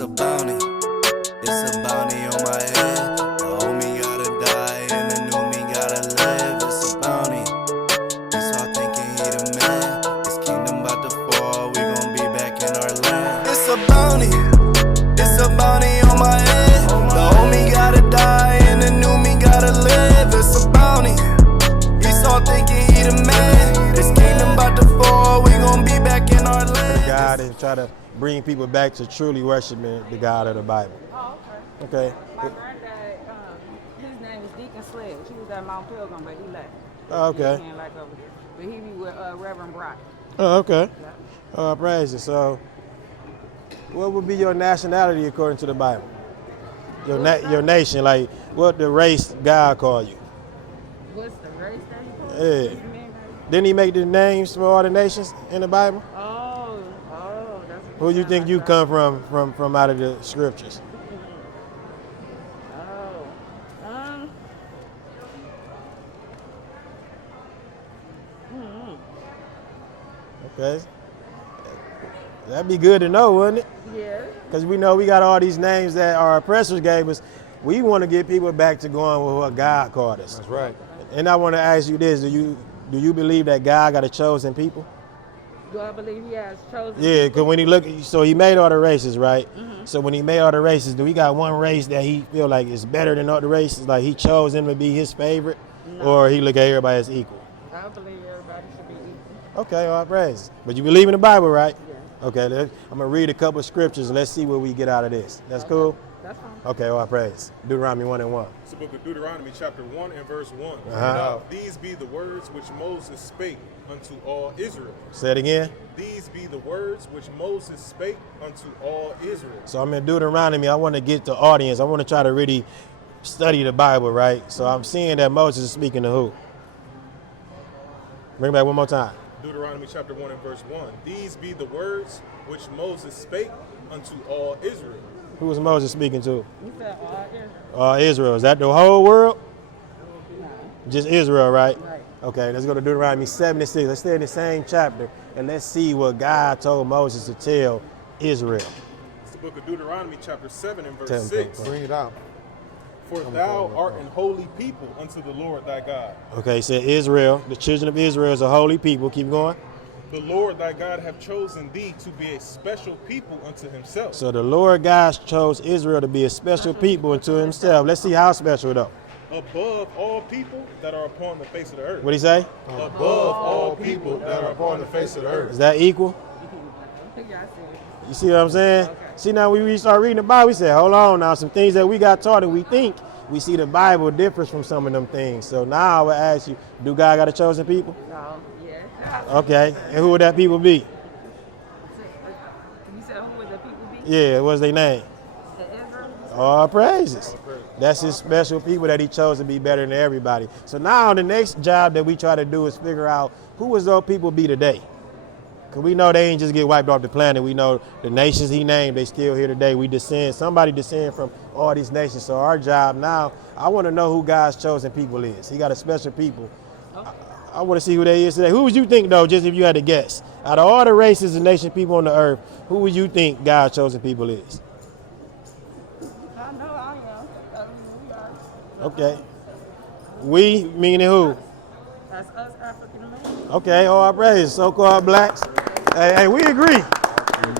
a bounty. It's a bounty on my head. The old me gotta die and the new me gotta live. It's a bounty. He start thinking he the man. His kingdom about to fall. We gon' be back in our land. It's a bounty. It's a bounty on my head. The old me gotta die and the new me gotta live. It's a bounty. He start thinking he the man. His kingdom about to fall. We gon' be back in our land. God and try to bring people back to truly worshiping the God of the Bible. Oh, Okay. okay. My granddad, his name is Deacon Sledge. He was at Mount Pilgrim, but he left. Oh, okay. He ain't like over there. But he be with Reverend Brock. Oh, okay. Yeah. Praise it. So, what would be your nationality according to the Bible? Your nation, like what the race God called you? What's the race that he called? Yeah. His name? Didn't he make the names for all the nations in the Bible? Oh, that's what Who you think like you that. come from out of the scriptures? Okay. That'd be good to know, wouldn't it? Yeah. Because we know we got all these names that our oppressors gave us. We want to get people back to going with what God called us. That's right. And I want to ask you this: Do you believe that God got a chosen people? Do I believe he has chosen? Yeah, because when he so he made all the races, right? Mm-hmm. So when he made all the races, do he got one race that he feel like is better than all the races? Like he chose them to be his favorite, or he look at everybody as equal? I believe everybody should be equal. Okay, all praise. But you believe in the Bible, right? Yeah. Okay, I'm gonna read a couple of scriptures and let's see what we get out of this. That's cool? That's fine. Okay, all praise. Deuteronomy 1:1. It's the book of Deuteronomy, chapter 1 and verse 1. Uh-huh. Now, these be the words which Moses spake unto all Israel. Say it again. These be the words which Moses spake unto all Israel. So I'm in Deuteronomy. I want to get the audience. I want to try to really study the Bible, right? So I'm seeing that Moses is speaking to who? Bring it back one more time. Deuteronomy chapter 1 and verse 1. These be the words which Moses spake unto all Israel. Who was Moses speaking to? You said all Israel. Israel. Is that the whole world? No. Just Israel, right? Right. Okay, let's go to Deuteronomy 7:6. Let's stay in the same chapter and let's see what God told Moses to tell Israel. It's the book of Deuteronomy chapter 7 and verse Tell him, 6. bro. Bring it out. For thou art an holy people unto the Lord thy God. Okay, it said Israel, the children of Israel is a holy people. Keep going. The Lord thy God hath chosen thee to be a special people unto himself. So the Lord God chose Israel to be a special people unto himself. Let's see how special though. Above all people that are upon the face of the earth. What did he say? Above all people that are upon the face of the earth. Is that equal? Yeah, I see it. You see what I'm saying? Okay. See, now we start reading the Bible, we say, hold on now, some things that we got taught and we think we see the Bible differs from some of them things. So now I would ask you, do God got a chosen people? No, yeah. Okay, and who would that people be? You said who would the people be? Yeah, what's their name? The Israel? All praises. That's his special people that he chose to be better than everybody. So now the next job that we try to do is figure out who would those people be today? Because we know they ain't just get wiped off the planet. We know the nations he named, they still here today. Somebody descend from all these nations. So our job now, I want to know who God's chosen people is. He got a special people. I want to see who they is today. Who would you think, though, just if you had to guess? Out of all the races and nation people on the earth, who would you think God's chosen people is? I know I am. We are. Okay. We, meaning who? That's us African Americans. Okay, all praise, so-called blacks. Hey, we agree.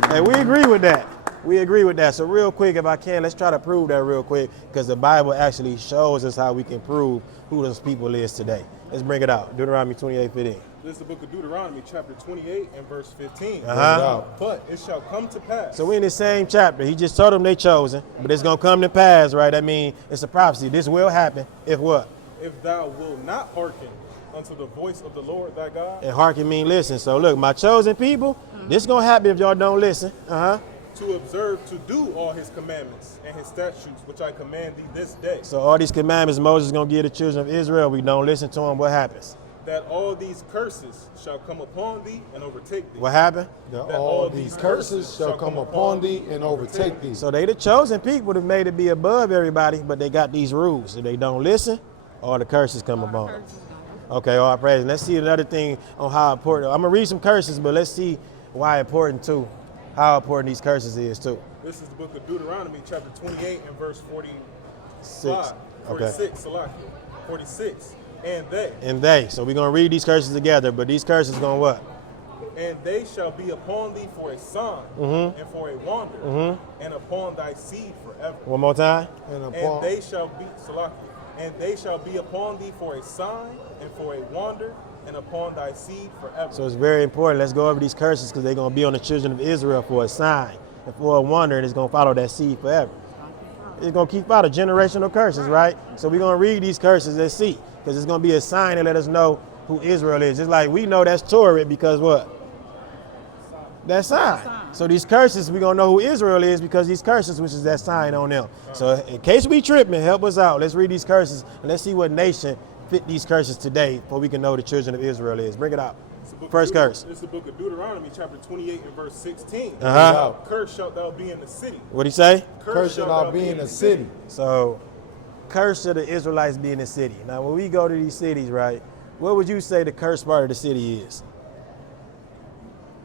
Hey, we agree with that. We agree with that. So real quick, if I can, let's try to prove that real quick, because the Bible actually shows us how we can prove who those people is today. Let's bring it out. Deuteronomy 28:15. This is the book of Deuteronomy, chapter 28 and verse 15. Uh-huh. But it shall come to pass. So we're in the same chapter. He just told them they chosen, but it's going to come to pass, right? I mean, it's a prophecy. This will happen if what? If thou wilt not hearken unto the voice of the Lord thy God, And hearken mean listen. So look, my chosen people, this going to happen if y'all don't listen. Uh-huh. to observe to do all his commandments and his statutes, which I command thee this day, So all these commandments Moses is going to give the children of Israel. We don't listen to them. What happens? that all these curses shall come upon thee and overtake thee. What happened? That all these curses shall come upon thee and overtake thee. So they the chosen people that made it be above everybody, but they got these rules. If they don't listen, all the curses come upon them. Okay, all praise. Let's see another thing on how important. I'm going to read some curses, but let's see why important too. How important these curses is too. This is the book of Deuteronomy, chapter 28 and verse 45. 46, Salakia. 46. And they. So we're going to read these curses together, but these curses going to what? And they shall be upon thee for a sign and for a wonder, and upon thy seed forever. One more time. And they shall be, Salakia, and they shall be upon thee for a sign and for a wonder, and upon thy seed forever. So it's very important. Let's go over these curses because they're going to be on the children of Israel for a sign and for a wonder, and it's going to follow that seed forever. It's going to keep out of generational curses, right? So we're going to read these curses and see, because it's going to be a sign to let us know who Israel is. Just like we know that's Torah because what? That sign. So these curses, we're going to know who Israel is because these curses, which is that sign on them. So in case we tripping, help us out. Let's read these curses and let's see what nation fit these curses today before we can know the children of Israel is. Bring it out. First curse. It's the book of Deuteronomy, chapter 28 and verse 16. Cursed shalt thou be in the city. What'd he say? Cursed shalt thou be in the city. So, cursed shall the Israelites be in the city. Now, when we go to these cities, right, what would you say the cursed part of the city is?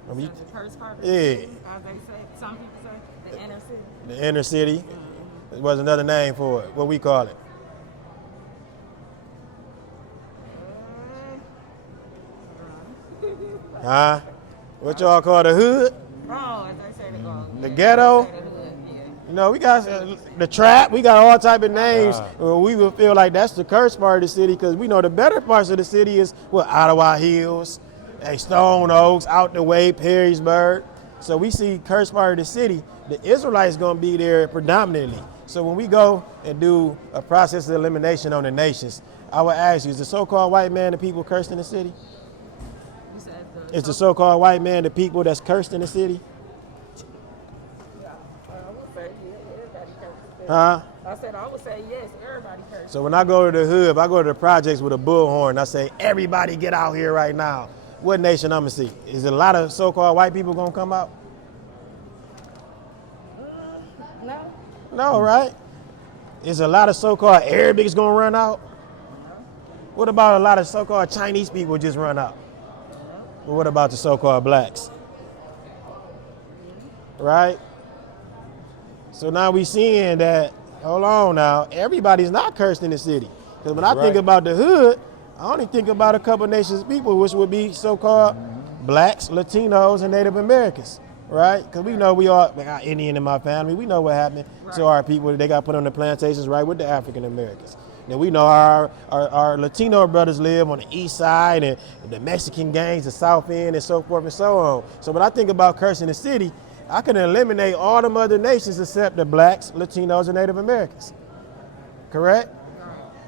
The cursed part of the Yeah. city, as they say, some people say, the inner city. The inner city. There was another name for it. What we call it? Huh? What y'all call the hood? Oh, as they say, they go. The ghetto? You know, we got the trap. We got all type of names. We would feel like that's the cursed part of the city because we know the better parts of the city is what Ottawa Hills, Stone Oaks, out the way, Perrysburg. So we see cursed part of the city. The Israelites gonna be there predominantly. So when we go and do a process of elimination on the nations, I would ask you: is the so-called white man the people cursed in the city? Is the so-called white man the people that's cursed in the city? Huh? I said I would say yes, everybody cursed. So when I go to the hood, if I go to the projects with a bullhorn, I say, everybody get out here right now. What nation I'm gonna see? Is it a lot of so-called white people gonna come out? No. No, right? Is a lot of so-called Arabics gonna run out? What about a lot of so-called Chinese people just run out? Well, what about the so-called blacks? Right? So now we seeing that, hold on now, everybody's not cursed in the city. Because when I think about the hood, I only think about a couple nations of people, which would be so-called blacks, Latinos, and Native Americans, right? Because we know we got Indian in my family. We know what happened to our people. They got put on the plantations right with the African Americans. Then we know our Latino brothers live on the east side and the Mexican gangs, the south end, and so forth and so on. So when I think about cursing the city, I can eliminate all them other nations except the blacks, Latinos, and Native Americans. Correct?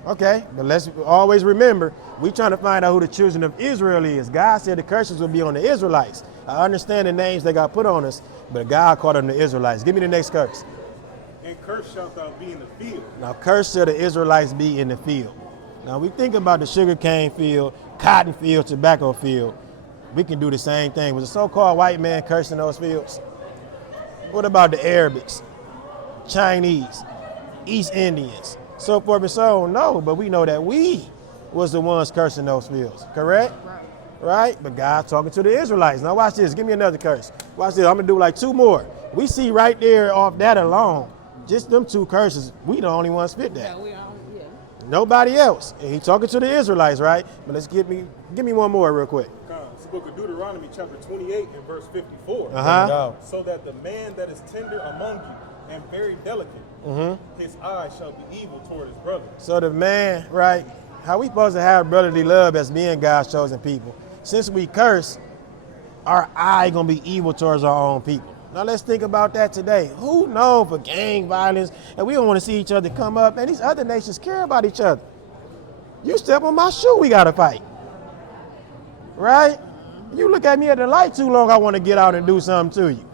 Okay, but let's always remember, we trying to find out who the children of Israel is. God said the curses will be on the Israelites. I understand the names they got put on us, but God called them the Israelites. Give me the next curse. And cursed shalt thou be in the field. Now, cursed shall the Israelites be in the field. Now, we think about the sugarcane field, cotton field, tobacco field. We can do the same thing. Was a so-called white man cursed in those fields? What about the Arabics, Chinese, East Indians, so forth and so on? No, but we know that we was the ones cursing those fields, correct? Right? But God talking to the Israelites. Now watch this. Give me another curse. Watch this. I'm going to do like two more. We see right there off that alone, just them two curses, we the only ones fit that. Nobody else. And he talking to the Israelites, right? But let's give me one more real quick. It's the book of Deuteronomy, chapter 28 and verse 54. So that the man that is tender among you and very delicate, his eye shall be evil toward his brother. So the man, right, how we supposed to have brotherly love as being God's chosen people? Since we curse, our eye gonna be evil towards our own people. Now let's think about that today. Who known for gang violence and we don't want to see each other come up, and these other nations care about each other. You step on my shoe, we gotta fight. Right? You look at me at the light too long, I want to get out and do something to you.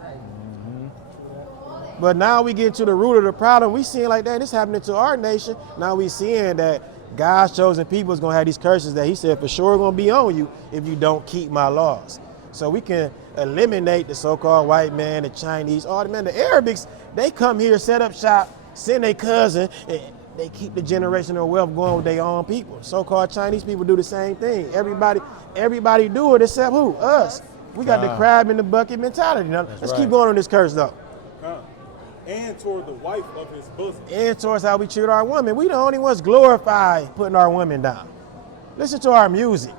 But now we get to the root of the problem. We seeing like that, this happening to our nation. Now we seeing that God's chosen people is going to have these curses that he said for sure going to be on you if you don't keep my laws. So we can eliminate the so-called white man, the Chinese, all the men, the Arabics, they come here, set up shop, send their cousin, and they keep the generational wealth going with their own people. So-called Chinese people do the same thing. Everybody do it except who? Us. We got the crab in the bucket mentality. Now, let's keep going on this curse though. and toward the wife of his bosom. And towards how we treat our women. We the only ones glorify putting our women down. Listen to our music.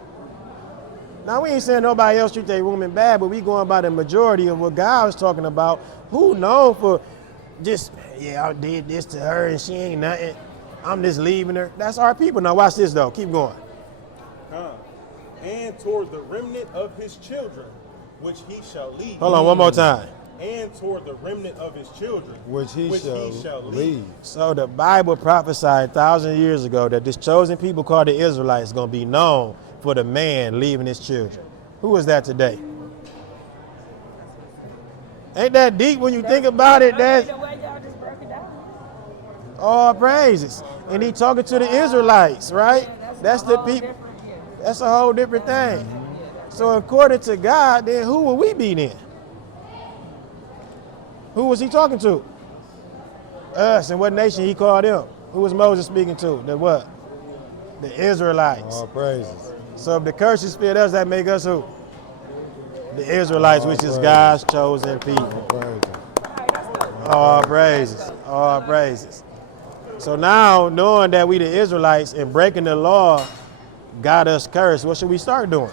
Now, we ain't saying nobody else treat their woman bad, but we going by the majority of what God was talking about. Who known for just, yeah, I did this to her and she ain't nothing. I'm just leaving her. That's our people. Now, watch this, though. Keep going. And toward the remnant of his children, which he shall lead. Hold on, one more time. And toward the remnant of his children, Which he shall lead. So the Bible prophesied 1,000 years ago that this chosen people called the Israelites is going to be known for the man leaving his children. Who is that today? Ain't that deep when you think about it? That's The way y'all just broke it down. all praises. And he talking to the Israelites, right? That's the people. That's a whole different thing. So according to God, then who will we be then? Who was he talking to? Us. And what nation he called them? Who was Moses speaking to? The what? The Israelites. All praises. So if the curses fit us, that make us who? The Israelites, which is God's chosen people. All praises. All praises. All praises. So now, knowing that we the Israelites and breaking the law got us cursed, what should we start doing?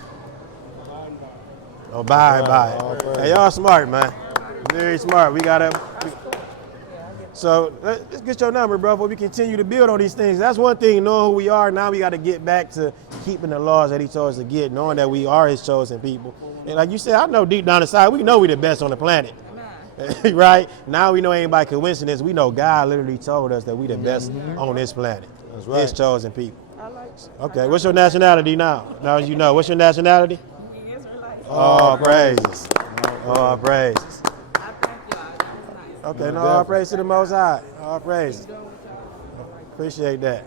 Abide by it. Hey, y'all smart, man. Very smart. We gotta. So let's get your number, bro, before we continue to build on these things. That's one thing, knowing who we are. Now we got to get back to keeping the laws that he told us to get, knowing that we are his chosen people. And like you said, I know deep down inside, we know we the best on the planet. Right? Now we know ain't by coincidence. We know God literally told us that we the best on this planet. That's right. His chosen people. Okay, what's your nationality now? Now as you know, what's your nationality? All praises. All praises. I thank y'all. That was nice. Okay, no, all praise to the Most High. All praise. Appreciate that.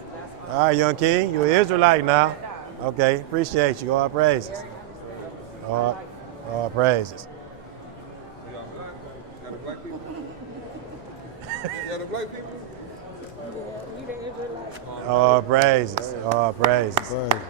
All right, young king, you're an Israelite now. Okay, appreciate you. All praises. All praises. Got the black people? Got the black people? We the Israelites. All praises. All praises. Praise.